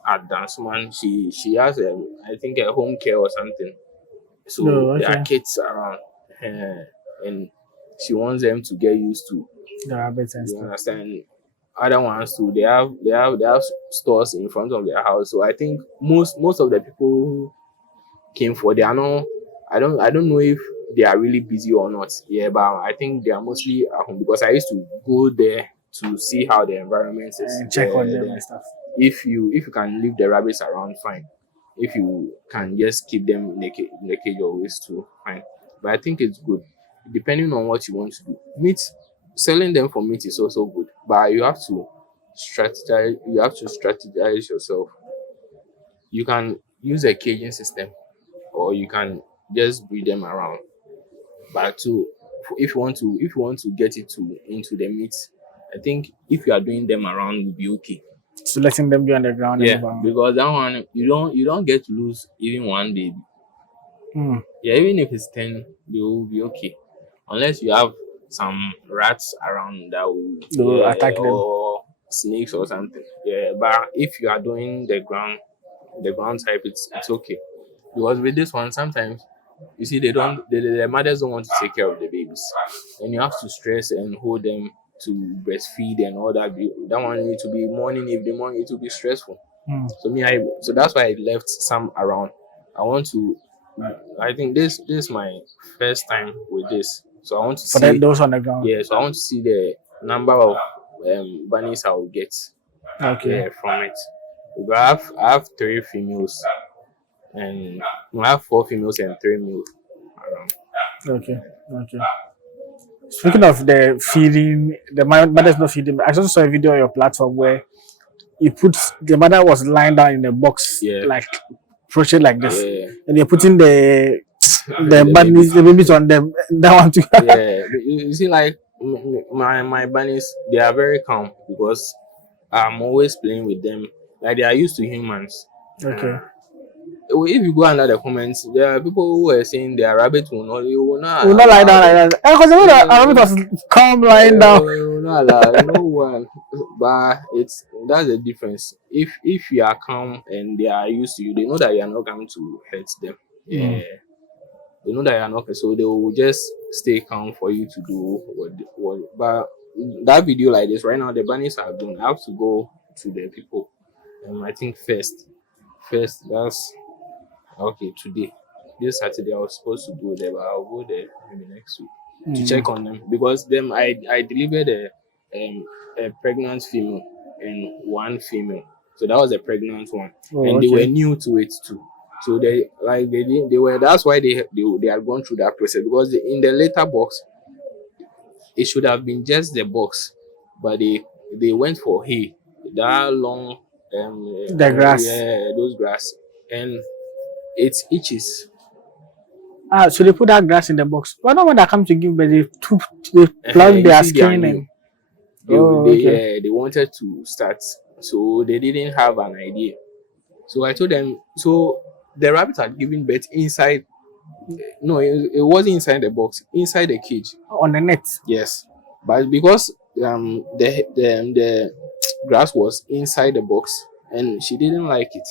at Danceman, she has I think a home care or something. So No, there are okay. kids around, and she wants them to get used to. The rabbits and You stuff. understand? Other ones too. They have stores in front of their house. So I think most of the people who came for, they are not. I don't know if they are really busy or not. Yeah, but I think they are mostly at home because I used to go there to see how the environment is. And check on Yeah, them then and stuff. if you can leave the rabbits around, fine. If you can just keep them in the cage always too, fine. But I think it's good depending on what you want to do. Meat, selling them for meat is also good, but you have to strategize. You have to strategize yourself. You can use a caging system, or you can just breed them around. But to if you want to get it to into the meat, I think if you are doing them around, will be okay. So letting them be on the ground and Yeah, move around. because that one you don't get to lose even one baby. Hmm. Yeah, even if it's 10, they will be okay. Unless you have some rats around that will, They will attack them. or snakes or something. Yeah, but if you are doing the ground type, it's okay. Because with this one, sometimes you see they don't the mothers don't want to take care of the babies, and you have to stress and hold them to breastfeed and all that. That one need to be morning, evening, morning. It will be stressful. Hmm. So that's why I left some around. I want to. I think this is my first time with this, so I want to For that, see. those on the ground. Yeah, so I want to see the number of bunnies I will get. Okay. Yeah, from it. But I have three females, and I have four females and three males around. Okay. Okay. Speaking of the feeding, the mother's not feeding. I just saw a video on your platform where you put the mother was lying down in a box, Yeah, like crochet like this, yeah. and you're putting the The bunnies, babies. the babies on them. That one too. Yeah, you see, like my bunnies, they are very calm because I'm always playing with them. Like they are used to humans. Okay. Uh, if you go under the comments, there are people who are saying their rabbit will not, you will not Will not lie allow down them. like that. Because the way that Arabic Uh, was calm lying down. you will not allow no one. But that's the difference. If you are calm and they are used to you, they know that you are not going to hurt them. Hmm. Yeah, they know that you are not, so they will just stay calm for you to do what. But that video like this right now, the bunnies are doing. I have to go to the people. I think first that's okay. Today, this Saturday, I was supposed to go there, but I'll go there maybe next week to Hmm. check on them because them I delivered a pregnant female and one female, so that was a pregnant one, Oh, and they were okay. new to it too. So they were, that's why they had gone through that process, because in the later box it should have been just the box, but they went for hay, that long The grass. yeah, those grass, and it itches. Ah, so they put that grass in the box. Well, not when they come to give birth, they plug You their see, they are skin new. in. Oh, okay. They wanted to start, so they didn't have an idea. So I told them. So the rabbit had given birth inside. No, it wasn't inside the box, inside the cage. On the net. Yes, but because the grass was inside the box, and she didn't like it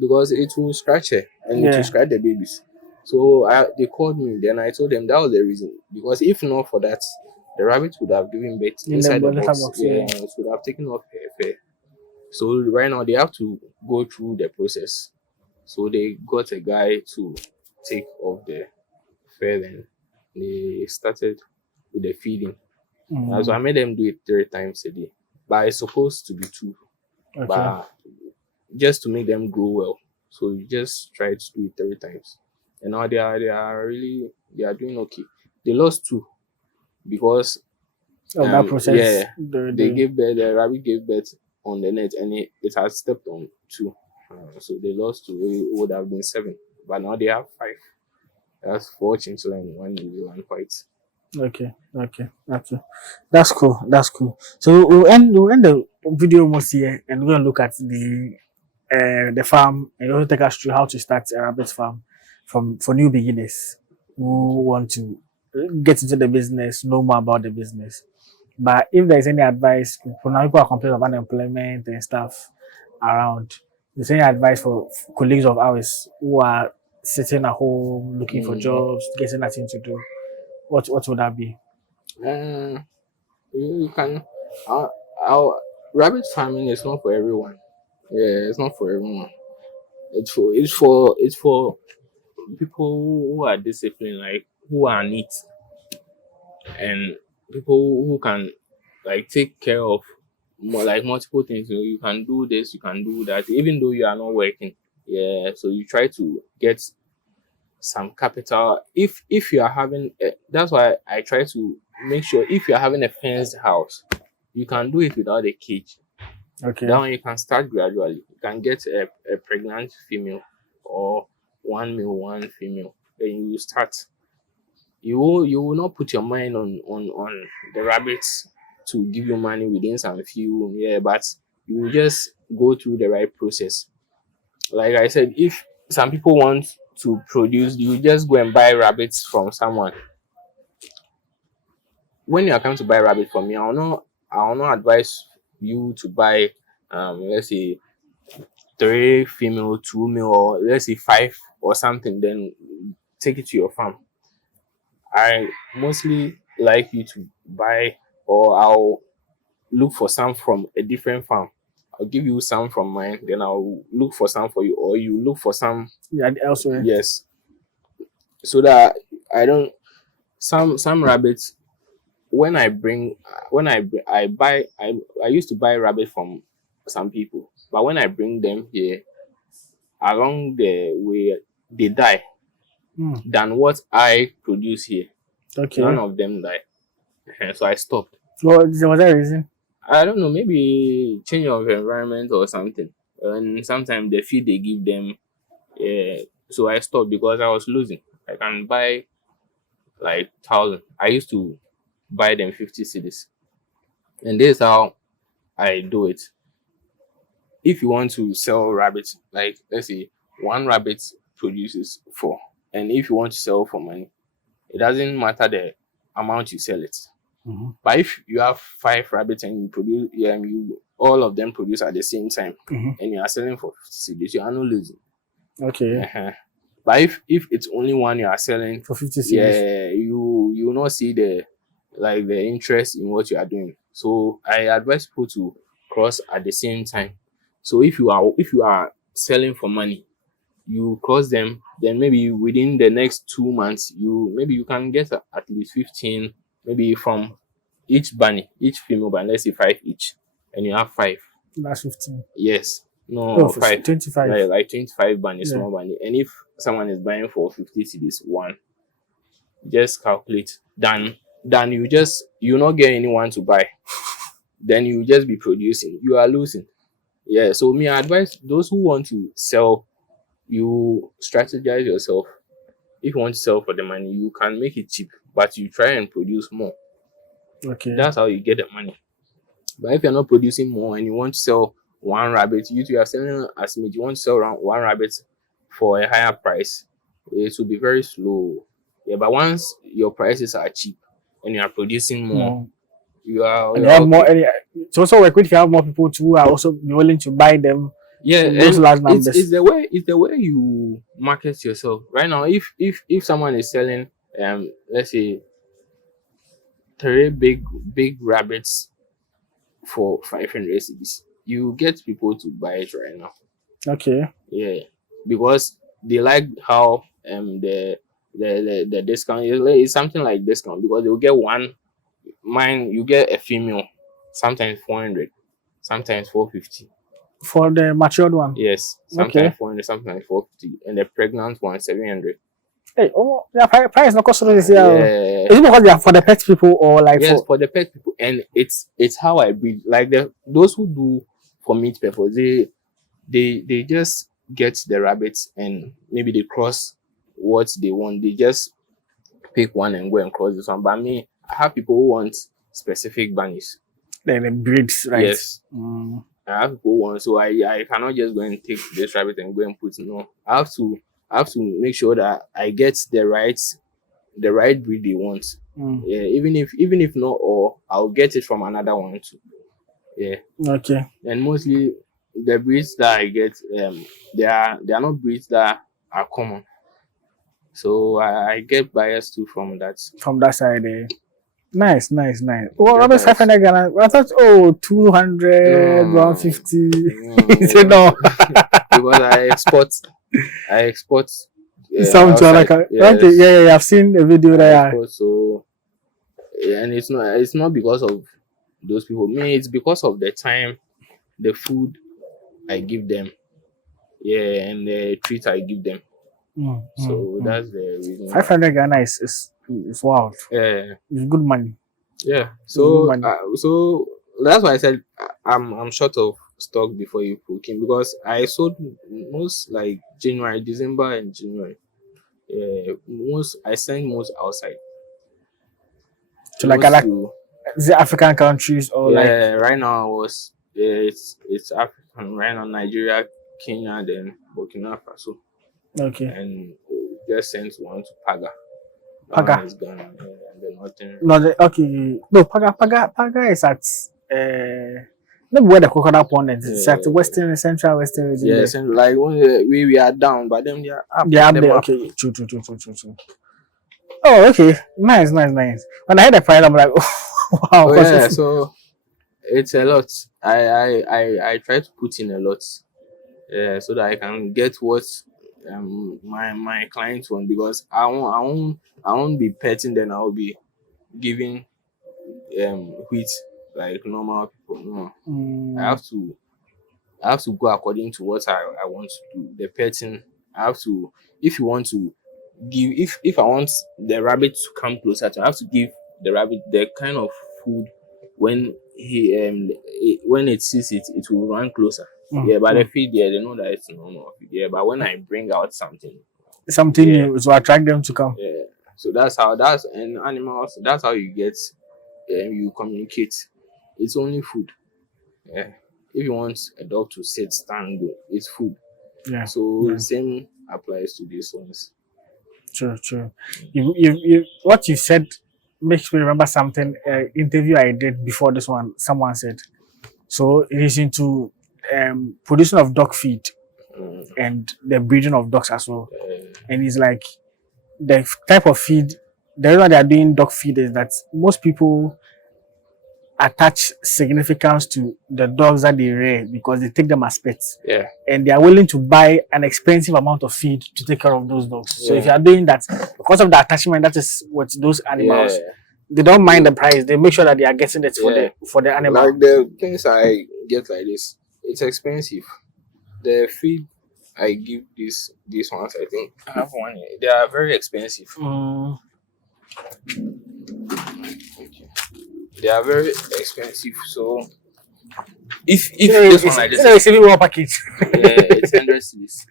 because it will scratch her and it will Yeah. scratch the babies. So they called me. Then I told them that was the reason. Because if not for that, the rabbit would have given birth In the inside the little box. box, Yeah, yeah. it would have taken off her fur. So right now they have to go through the process. So they got a guy to take off the fur, and they started with the feeding. So Mm. I made them do it 3 times a day. But it's supposed to be two. Okay. But just to make them grow well. So you just try to do it 3 times. And now they are doing okay. They lost two because Of that process. yeah, the rabbit gave birth on the net, and it has stepped on two. So they lost two. It would have been seven. But now they have five. That's four chinchilla and one yellow and white. Okay. Okay. That's cool. That's cool. So we'll end the video almost here, and we're gonna look at the farm, and you also take us through how to start a rabbit farm for new beginners who want to get into the business, know more about the business. But if there's any advice, now people are complaining of unemployment and stuff around. Is there any advice for colleagues of ours who are sitting at home looking for Mm. jobs, getting nothing to do? What would that be? Uh, you can. Our rabbit farming is not for everyone. Yeah, it's not for everyone. It's for people who are disciplined, like who are neat, and people who can like take care of more like multiple things. You can do this, you can do that, even though you are not working. Yeah, so you try to get some capital. If you are having, that's why I try to make sure if you are having a fenced house, you can do it without a cage. Okay. That one you can start gradually. You can get a pregnant female or one male, one female. Then you start. You will not put your mind on the rabbits to give you money within some few, yeah, but you will just go through the right process. Like I said, if some people want to produce, you just go and buy rabbits from someone. When you are coming to buy rabbit from me, I will not advise you to buy let's say three female, two male, or let's say five or something, then take it to your farm. I mostly like you to buy, or I'll look for some from a different farm. I'll give you some from mine, then I'll look for some for you, or you look for some. Yeah, elsewhere. Yes, so that I don't. Some rabbits, when I bring when I buy, I used to buy rabbit from some people, but when I bring them here, along the way they die Hmm. than what I produce here. Okay. None of them die. So I stopped. Well, was that a reason? I don't know, maybe change of environment or something. And sometimes the feed they give them, so I stopped because I was losing. I can buy like 1,000. I used to buy them 50 cedis, and this is how I do it. If you want to sell rabbits, like let's say one rabbit produces four, and if you want to sell for money, it doesn't matter the amount you sell it. Mm-hmm. But if you have five rabbits and you produce, you all of them produce at the same time, Mm-hmm. and you are selling for 50 cedis, you are not losing. Okay. But if it's only one you are selling, For 50 cedis. yeah, you will not see the interest in what you are doing. So I advise people to cross at the same time. So if you are selling for money, you cross them, then maybe within the next 2 months, you can get at least 15, maybe from each bunny, each female bunny, let's say five each, and you have five. That's 15. Yes, Oh, no, for five, 25. like 25 bunny, Yeah. small bunny. And if someone is buying for 50 cedis one, just calculate. Then you not get anyone to buy. Then you just be producing. You are losing. Yeah. So me I advise those who want to sell, you strategize yourself. If you want to sell for the money, you can make it cheap, but you try and produce more. Okay. That's how you get the money. But if you're not producing more and you want to sell one rabbit, you are selling as meat, you want to sell around one rabbit for a higher price, it will be very slow. Yeah, but once your prices are cheap and you are producing more, More. you are, And you they are have more. okay. It's also work if you have more people who are also willing to buy them. Yeah, in those and large numbers. it's the way you market yourself. Right now, if someone is selling let's say three big rabbits for 500 cedis, you get people to buy it right now. Okay. Yeah, because they like how the discount is something like discount, because they'll get one. Mine, you get a female, sometimes 400, sometimes 450. For the matured one. Yes, sometimes Okay. 400, sometimes 450, and the pregnant one 700. Hey, oh, yeah, price no cost this year. Yeah. Is it because they are for the pet people or like Yes, for for the pet people, and it's how I breed. Like those who do for meat purpose, they just get the rabbits and maybe they cross what they want. They just pick one and go and cross this one. But me, I have people who want specific bunnies. the breeds, right? Yes. Mm. I have people who want, so I cannot just go and take this rabbit and go and put. No, I have to make sure that I get the right breed they want. Yeah, even if not all, I'll get it from another one too. Yeah. Okay. And mostly the breeds that I get, they are not breeds that are common. So I get bias too from that. From that side, eh? Nice, nice, nice. Well, Get almost bias. 500 Ghana. I thought, oh, 200, No. 150. No, He said no. because I export Some to other outside. country. Yes, Okay, yeah. I've seen the video I there. export. So and it's not because of those people. Me, it's because of the time, the food I give them, yeah, and the treat I give them. So that's the reason why. 500 Ghana is wild. Yeah, It's good money. yeah. It's good money. So that's why I said I'm short of stock before you cooking, because I sold most like January, December, and January. Yeah, most I send most outside. To like Most other to, is it African countries or like yeah, right now I was, yeah, it's African right now, Nigeria, Kenya, then Burkina Faso, okay. and just sent one to Paga. That Paga. one is gone, yeah, and then nothing. No, okay. No, Paga is at not where the crocodile pond is. It's at Western Central Western region. Yeah, there. like when we are down, but then they are up. They are the there. map. Okay, true. Oh, okay. Nice. When I heard the price, I'm like, wow. Oh yeah, so it's a lot. I try to put in a lot, so that I can get what my clients want, because I won't be petting, then I'll be giving wheat like normal people. No, I have to go according to what I want to do. The petting, I have to, if you want to give, if I want the rabbit to come closer to, I have to give the rabbit the kind of food when when it sees it, it will run closer. Yeah, but the feed there, they know that it's normal feed. Yeah, but when I bring out something new to attract them to come. yeah, so that's and animals. That's how you get, you communicate. It's only food. Yeah, if you want a dog to sit, stand, go, it's food. Yeah. So same applies to these ones. True. You what you said makes me remember something. Interview I did before this one. Someone said, so it is into production of dog feed and the breeding of dogs as well. And it's like the type of feed. The reason they are doing dog feed is that most people attach significance to the dogs that they rear because they take them as pets. Yeah. And they are willing to buy an expensive amount of feed to take care of those dogs. So if you are doing that, because of the attachment that is with those animals, they don't mind the price. They make sure that they are getting it for the animal. Like the things I get like this, it's expensive. The feed I give these ones, I think I have one here. They are very expensive. They are very expensive. So if this one like this, it's a more package. it's 100 cedis.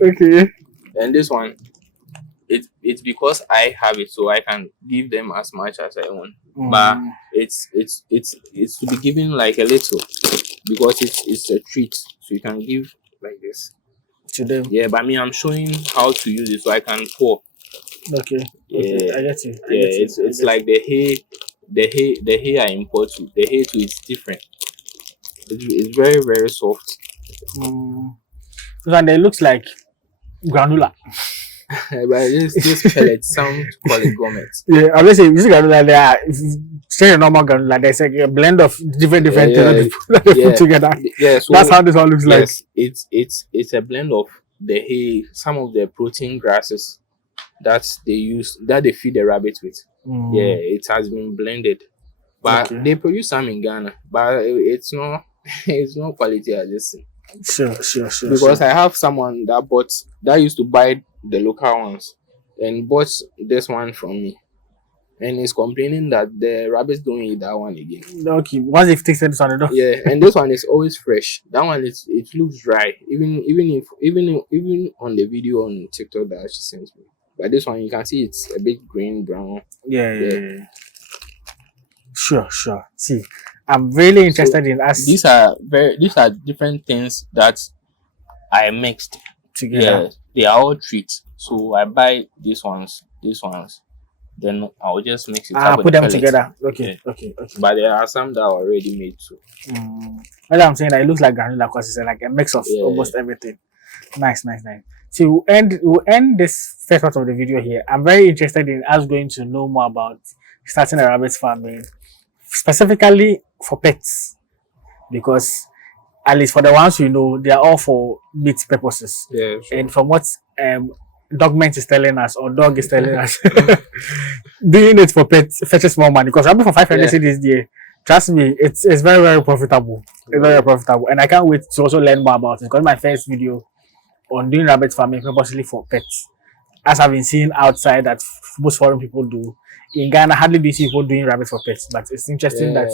Okay. And this one, it's because I have it, so I can give them as much as I want. But it's to be given like a little, because it's a treat, so you can give like this To them. Yeah, but me, I'm showing how to use it so I can pour. Okay. Yeah, I get you. It's like the hay I import to. The hay too is different. It's very, very soft. And it looks like granula. But this pellet, some call it gourmet. Yeah, I'm just saying, this granula, they are, if you say a normal granula, there's like a blend of different things that they put together. Yeah, so that's how this all looks like. It's a blend of the hay, some of the protein grasses that they use, that they feed the rabbits with. Yeah, it has been blended. But they produce some in Ghana, but it's not it's not quality as this thing. Sure. Because I have someone that used to buy the local ones and bought this one from me, and he's complaining that the rabbits don't eat that one again. Okay, once they've tasted this one, yeah, and this one is always fresh. That one it looks dry, even on the video on TikTok that she sent me. But this one you can see it's a bit green brown. Yeah. Sure. See, I'm really interested in us. These are different things that I mixed together. Yeah, they are all treats. So I buy these ones, Then I'll just mix it up with Put the them pellets. together. Okay, Yeah. okay, okay. But there are some that are already made too. Well, I'm saying that it looks like granola because it's like a mix of Yeah. almost everything. Nice, nice, nice. So we'll end this first part of the video here. I'm very interested in us going to know more about starting a rabbit farming, specifically for pets, because at least for the ones we know, they are all for meat purposes. Yeah, sure. And from what Dogment is telling us, or Dog is telling us, doing it for pets fetches more money. Because rabbit for 500 Yeah. cedis there, trust me, it's very, very profitable. It's very profitable. And I can't wait to also learn more about it. Because my first video on doing rabbit farming purposely for pets, as I've been seeing outside that most foreign people do. In Ghana, hardly do you see people doing rabbit for pets, but it's interesting that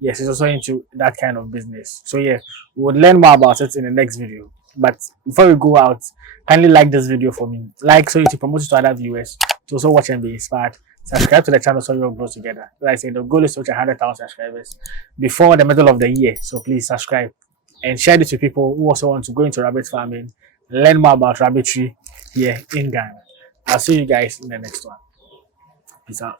yes, it's also into that kind of business. So yeah, we would learn more about it in the next video. But before we go out, kindly like this video for me. Like so you to promote it to other viewers to also watch and be inspired. Subscribe to the channel so we will grow together. Like I say, the goal is to reach 100,000 subscribers before the middle of the year. So please subscribe and share this with people who also want to go into rabbit farming, learn more about rabbitry here in Ghana. I'll see you guys in the next one. Peace out.